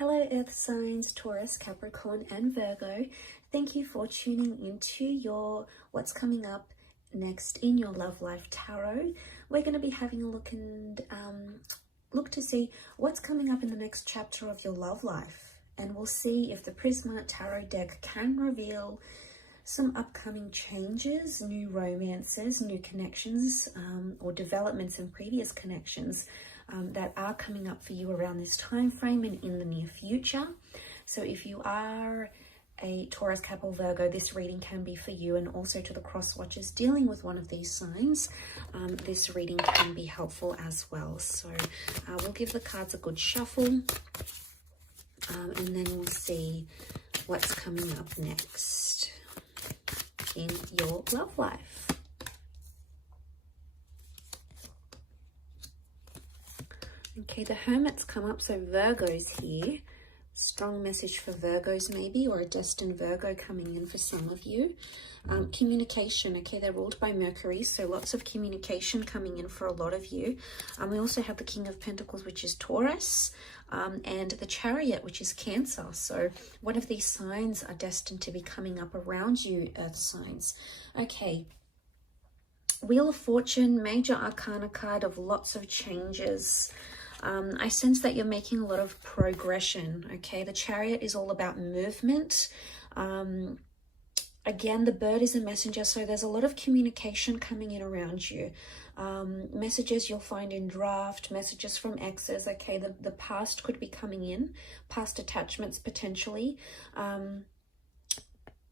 Hello Earth signs, Taurus, Capricorn and Virgo. Thank you for tuning into your what's coming up next in your love life tarot. We're going to be having a look and look to see what's coming up in the next chapter of your love life. And we'll see if the Prisma Tarot deck can reveal some upcoming changes, new romances, new connections, or developments in previous connections that are coming up for you around this time frame and in the near future. So if you are a Taurus, Capricorn, Virgo, this reading can be for you, and also to the cross watchers dealing with one of these signs, this reading can be helpful as well. So we'll give the cards a good shuffle, and then we'll see what's coming up next in your love life. Okay, the Hermit's come up, so Virgo's here. Strong message for Virgos maybe, or a destined Virgo coming in for some of you. Communication, okay, they're ruled by Mercury, so lots of communication coming in for a lot of you. We also have the King of Pentacles, which is Taurus, and the Chariot, which is Cancer. So one of these signs are destined to be coming up around you, Earth signs. Okay, Wheel of Fortune, major arcana card of lots of changes. I sense that you're making a lot of progression, okay? The Chariot is all about movement. Again, the bird is a messenger, so there's a lot of communication coming in around you. Messages you'll find in draft, messages from exes, okay? The past could be coming in, past attachments potentially.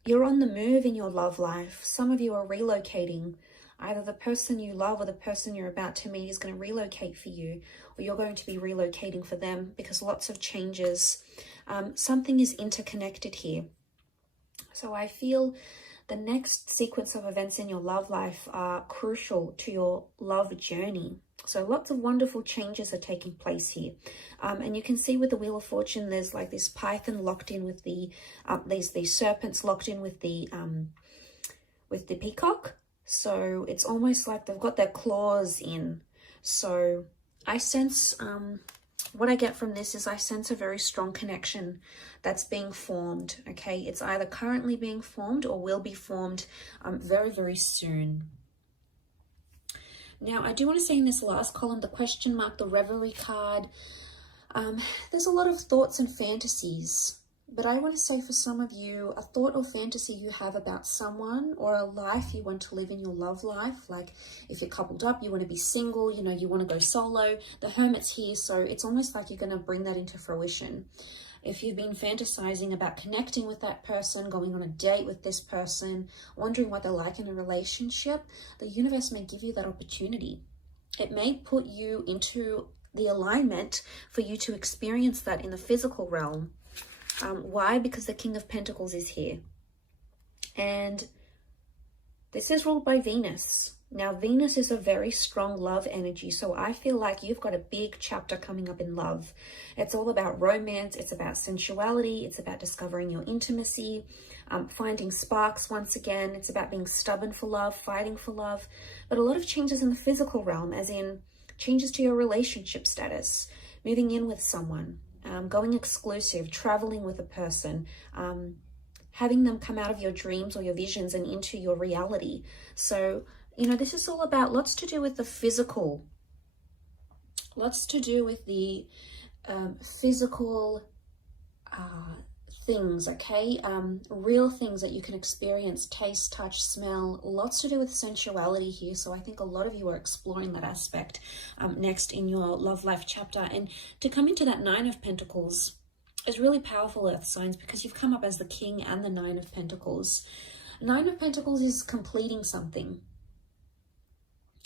You're on the move in your love life. Some of you are relocating. Either the person you love or the person you're about to meet is going to relocate for you, or you're going to be relocating for them, because lots of changes. Something is interconnected here. So I feel the next sequence of events in your love life are crucial to your love journey. So lots of wonderful changes are taking place here. And you can see with the Wheel of Fortune, there's like this python locked in with the, these serpents locked in with the peacock. So it's almost like they've got their claws in. So I sense, what I get from this is I sense a very strong connection that's being formed, okay? It's either currently being formed or will be formed very, very soon. Now, I do want to say in this last column, the question mark, the Reverie card, there's a lot of thoughts and fantasies. But I want to say for some of you, a thought or fantasy you have about someone, or a life you want to live in your love life. Like if you're coupled up, you want to be single, you know, you want to go solo. The Hermit's here, so it's almost like you're going to bring that into fruition. If you've been fantasizing about connecting with that person, going on a date with this person, wondering what they're like in a relationship, the universe may give you that opportunity. It may put you into the alignment for you to experience that in the physical realm. Why? Because the King of Pentacles is here. And this is ruled by Venus. Now, Venus is a very strong love energy. So I feel like you've got a big chapter coming up in love. It's all about romance. It's about sensuality. It's about discovering your intimacy, finding sparks once again. It's about being stubborn for love, fighting for love. But a lot of changes in the physical realm, as in changes to your relationship status, moving in with someone. Going exclusive, traveling with a person, having them come out of your dreams or your visions and into your reality. So, you know, this is all about lots to do with the physical, lots to do with the physical things, okay? Real things that you can experience, taste, touch, smell, lots to do with sensuality here. So I think a lot of you are exploring that aspect next in your love life chapter. And to come into that Nine of Pentacles is really powerful, Earth signs, because you've come up as the King and the Nine of Pentacles. Nine of Pentacles is completing something.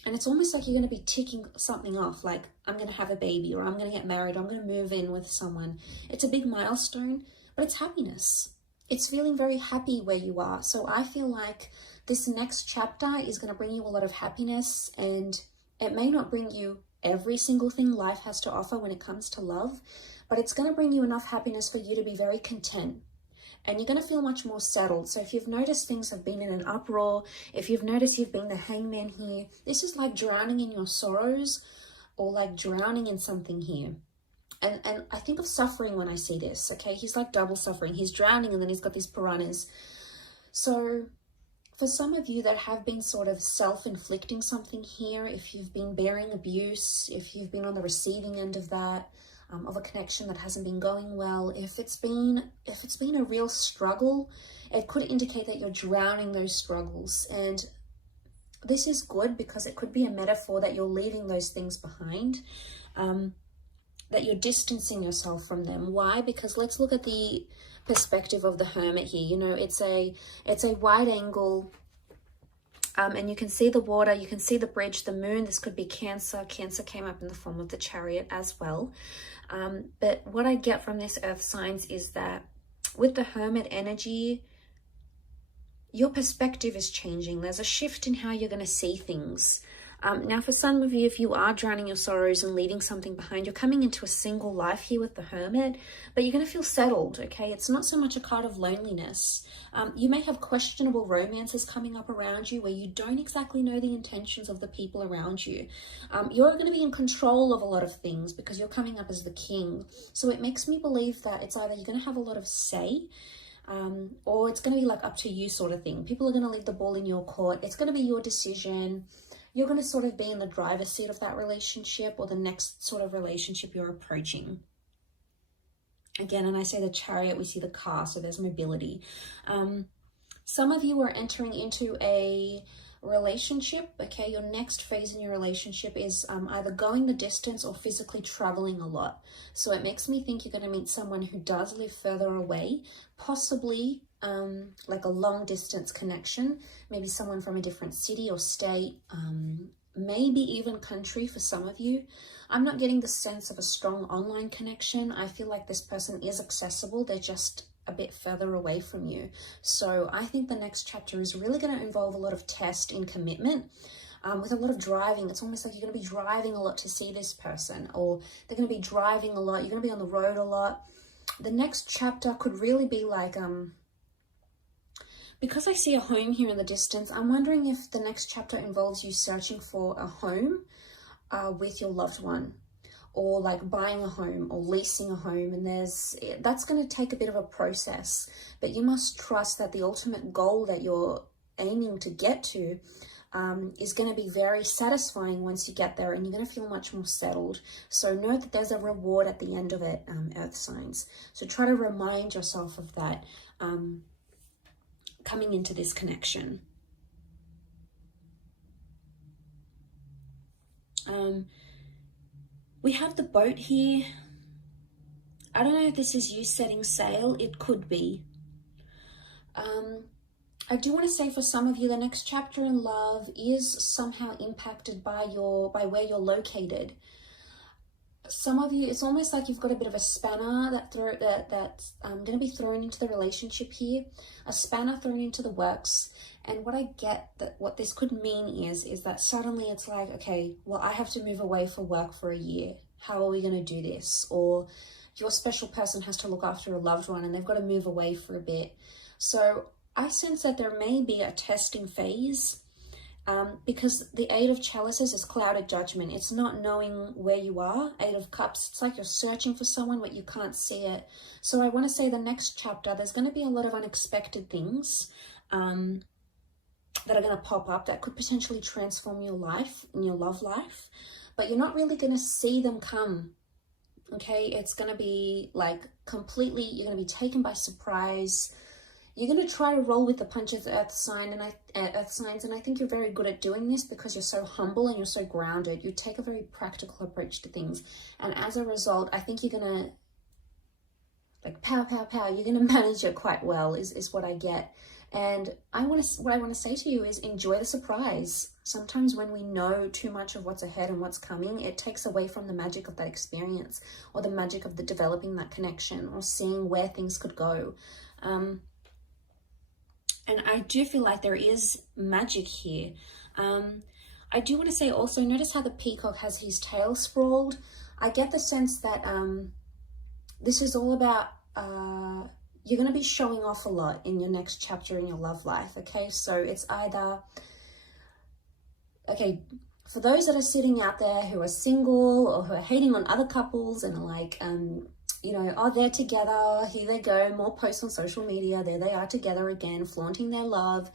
And it's almost like you're going to be ticking something off, like I'm going to have a baby, or I'm going to get married, or I'm going to move in with someone. It's a big milestone. But it's happiness. It's feeling very happy where you are. So I feel like this next chapter is going to bring you a lot of happiness, and it may not bring you every single thing life has to offer when it comes to love, but it's going to bring you enough happiness for you to be very content. And you're going to feel much more settled. So if you've noticed things have been in an uproar, if you've noticed you've been the hangman here, this is like drowning in your sorrows, or like drowning in something here. And I think of suffering when I see this, okay? He's like double suffering. He's drowning and then he's got these piranhas. So for some of you that have been sort of self-inflicting something here, if you've been bearing abuse, if you've been on the receiving end of that, of a connection that hasn't been going well, if it's been a real struggle, it could indicate that you're drowning those struggles. And this is good because it could be a metaphor that you're leaving those things behind, that you're distancing yourself from them. Why? Because let's look at the perspective of the Hermit here. You know, it's a wide angle, and you can see the water, you can see the bridge, the moon. This could be Cancer. Cancer came up in the form of the Chariot as well. But what I get from this earth signs is that with the Hermit energy, your perspective is changing. There's a shift in how you're going to see things. Now, for some of you, if you are drowning your sorrows and leaving something behind, you're coming into a single life here with the Hermit, but you're going to feel settled, okay? It's not so much a card of loneliness. You may have questionable romances coming up around you where you don't exactly know the intentions of the people around you. You're going to be in control of a lot of things because you're coming up as the king. So it makes me believe that it's either you're going to have a lot of say, or it's going to be like up to you sort of thing. People are going to leave the ball in your court. It's going to be your decision. You're going to sort of be in the driver's seat of that relationship or the next sort of relationship you're approaching. Again, and I say the Chariot, we see the car, so there's mobility. Some of you are entering into a relationship, okay? Your next phase in your relationship is either going the distance or physically traveling a lot. So it makes me think you're going to meet someone who does live further away, possibly like a long distance connection, maybe someone from a different city or state, maybe even country for some of you. I'm not getting the sense of a strong online connection. I feel like this person is accessible. They're just a bit further away from you. So I think the next chapter is really going to involve a lot of test in commitment, with a lot of driving. It's almost like you're going to be driving a lot to see this person, or they're going to be driving a lot. You're going to be on the road a lot. The next chapter could really be like, because I see a home here in the distance, I'm wondering if the next chapter involves you searching for a home with your loved one, or like buying a home or leasing a home. And that's going to take a bit of a process, but you must trust that the ultimate goal that you're aiming to get to is going to be very satisfying once you get there, and you're going to feel much more settled. So note that there's a reward at the end of it, earth signs. So try to remind yourself of that coming into this connection. We have the boat here. I don't know if this is you setting sail. It could be. I do want to say for some of you, the next chapter in love is somehow impacted by where you're located. Some of you, it's almost like you've got a bit of a spanner that's going to be thrown into the relationship here, a spanner thrown into the works. And what I get that what this could mean is that suddenly it's like, okay, well, I have to move away for work for a year. How are we going to do this? Or your special person has to look after a loved one and they've got to move away for a bit. So I sense that there may be a testing phase, because the Eight of Chalices is clouded judgment. It's not knowing where you are. Eight of Cups, it's like you're searching for someone but you can't see it. So I want to say the next chapter, there's going to be a lot of unexpected things that are going to pop up that could potentially transform your life and your love life, but you're not really going to see them come. Okay, it's going to be like completely, you're going to be taken by surprise. You're going to try to roll with the punches, earth signs, and I think you're very good at doing this because you're so humble and you're so grounded. You take a very practical approach to things, and as a result, I think you're going to like pow, pow, pow. You're going to manage it quite well, is what I get. And what I want to say to you is enjoy the surprise. Sometimes when we know too much of what's ahead and what's coming, it takes away from the magic of that experience, or the magic of the developing that connection, or seeing where things could go. And I do feel like there is magic here. I do want to say also, notice how the peacock has his tail sprawled. I get the sense that this is all about, you're going to be showing off a lot in your next chapter in your love life, okay? So it's either, okay, For those that are sitting out there who are single or who are hating on other couples and are like, you know, oh, they're together, here they go, more posts on social media, there they are together again, flaunting their love.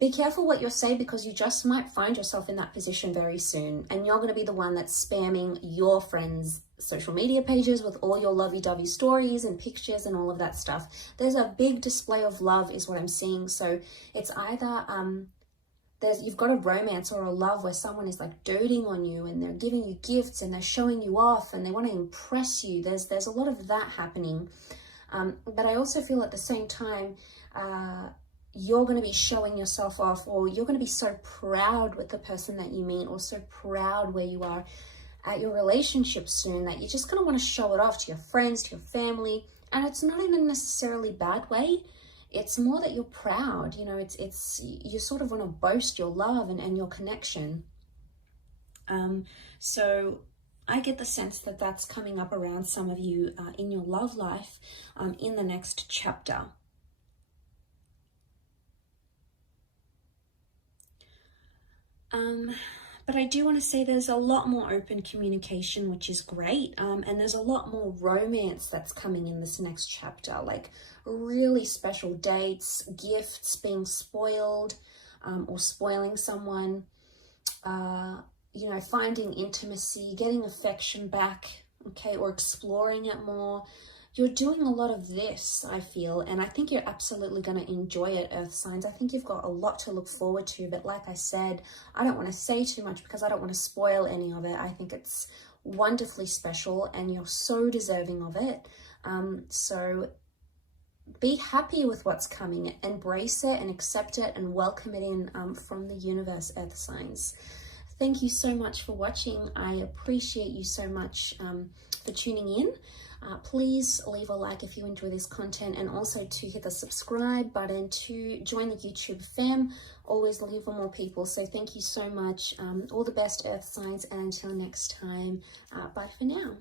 Be careful what you say, because you just might find yourself in that position very soon, and you're going to be the one that's spamming your friends' social media pages with all your lovey-dovey stories and pictures and all of that stuff. There's a big display of love is what I'm seeing. So it's either you've got a romance or a love where someone is like doting on you and they're giving you gifts and they're showing you off and they want to impress you. There's a lot of that happening. But I also feel at the same time, you're going to be showing yourself off, or you're going to be so proud with the person that you meet, or so proud where you are at your relationship soon, that you're just going to want to show it off to your friends, to your family. And it's not in a necessarily bad way. It's more that you're proud, you know, it's you sort of want to boast your love and your connection. So I get the sense that that's coming up around some of you in your love life in the next chapter. But I do want to say there's a lot more open communication, which is great. And there's a lot more romance that's coming in this next chapter, like really special dates, gifts, being spoiled, or spoiling someone, you know, finding intimacy, getting affection back, okay, or exploring it more. You're doing a lot of this, I feel, and I think you're absolutely going to enjoy it, Earth signs. I think you've got a lot to look forward to, but like I said, I don't want to say too much because I don't want to spoil any of it. I think it's wonderfully special and you're so deserving of it. So be happy with what's coming, embrace it and accept it and welcome it in from the universe, Earth signs. Thank you so much for watching. I appreciate you so much for tuning in. Please leave a like if you enjoy this content, and also to hit the subscribe button to join the YouTube fam. Always leave for more people. So thank you so much. All the best, Earth signs, and until next time, bye for now.